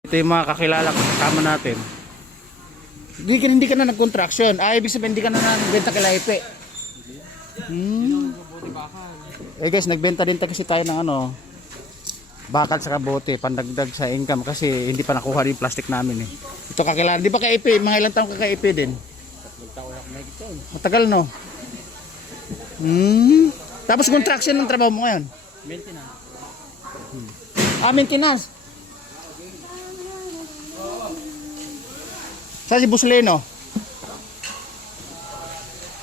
Ito yung mga kakilala ko kasama natin. Hindi ka na nag-contraction. Ibig sabihin hindi ka na nagbenta kay Laipe. Guys, nagbenta din kasi tayo ng bakal sa kabote, pandagdag sa income kasi hindi pa nakuha yung plastic namin eh. Ito kakilala. Di ba kay Ipe? Mga ilang taong ka kay Ipe din? 3 taon ako na ito. Matagal no? Tapos contraction ng trabaho mo ngayon? Maintenance. Maintenance. Sa si Busleno?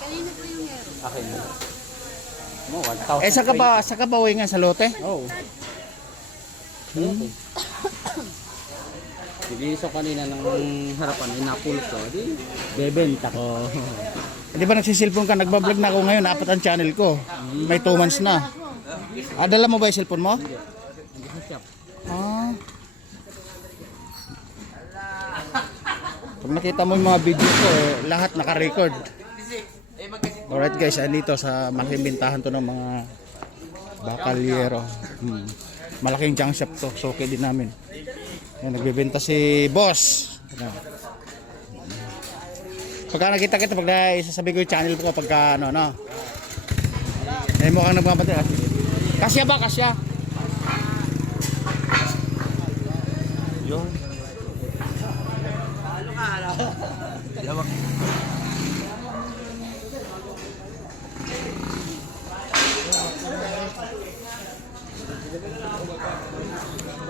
Kanino po yung hero? Akin na. Mo, 1,000. Sa ka ba uwi nga sa lote? Oo. Bibili ko kanina ng harapan, inapulot ko. Di, bebenta ko. Di ba nagsisilpon ka? Nagbablog na ako ngayon, 4 ang channel ko. May 2 months na. Dala mo ba yung cellphone mo? Hindi sa shop. Pag nakita mo yung mga video ko, lahat naka-record. Alright guys, andito sa malaking bintahan to ng mga bakalyero. Malaking junk shop to, so okay din namin. Ayan, nagbebenta si boss. Pagka nakita kita, pag isasabi ko yung channel ko, pagka eh mukhang nagmamadali. Kasya ba? Kasya? Yung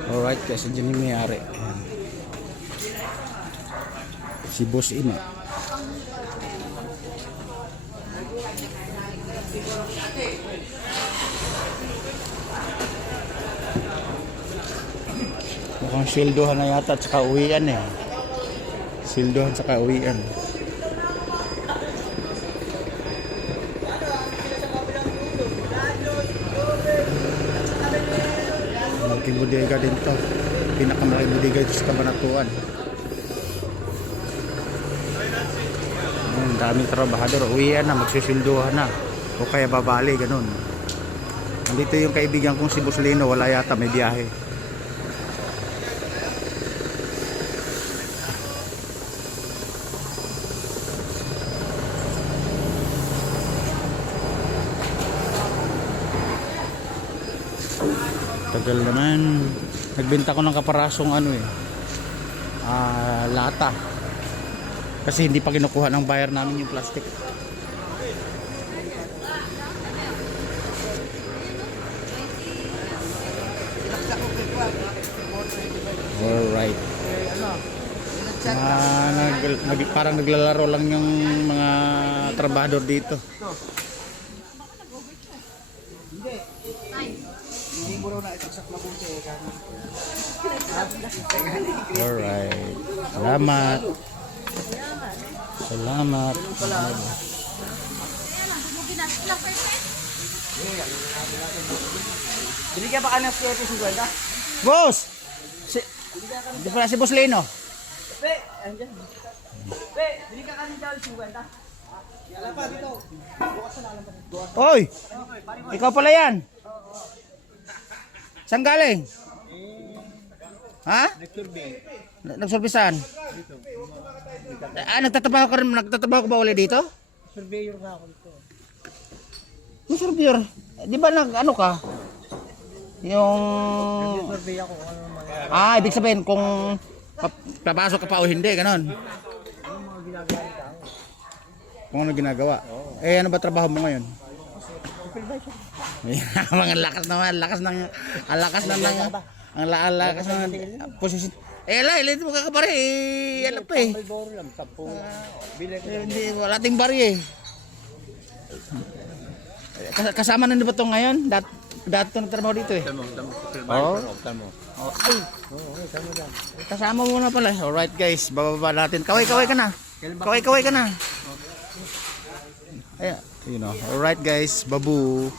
alright guys, dyan yung mayari. Si Boss Ima. Mukhang sildohan na yata at saka uwian eh. Sildohan at saka uwian. Malaking bodega din to. Pinakamalaking bodega dito sa Cabanatuan. Daming trabahador. Uwian na, magsisilduhan na. O kaya babali, ganun. Nandito yung kaibigan kong si Busleno. Wala yata, may biyahe. Tagal naman. Nagbenta ko ng kaparasong lata. Kasi hindi pa kinukuha ng buyer namin yung plastic. Alright. Parang naglalaro lang yung mga trabahador dito. Alright. Salamat. Salamat. Bili ka ba ka ng 750? Boss! Di pala si Boss Leno. Pe, andyan. Pe, bili ka ng 50? Wala pa dito. Hoy! Ikaw pala yan? Saan galing? Ha? Nagsurbisan? Nagtatrabaho ka ba ulit dito? Surveyor na ako dito. Yung surveyor? Di ba ka? Yung... Survey ako kung ano mangyayari. Ibig sabihin kung papasok ka pa o hindi, ganon. Yung mga ginagawa ng tao. Kung ano ginagawa. Ano ba trabaho mo ngayon? Mga lakas ng posisyon. Ilit mo kakapare ano pa eh. Boro lang, 10. Bili ko. Hindi, wala ting bari eh. Kasama na ba ito ngayon? Dati ito nagtrabaho dito eh. Oo. Kasama mo na pala. Alright guys, bababa natin. Kaway-kaway ka na. Kaway-kaway ka na. Ayan, alright guys, babu.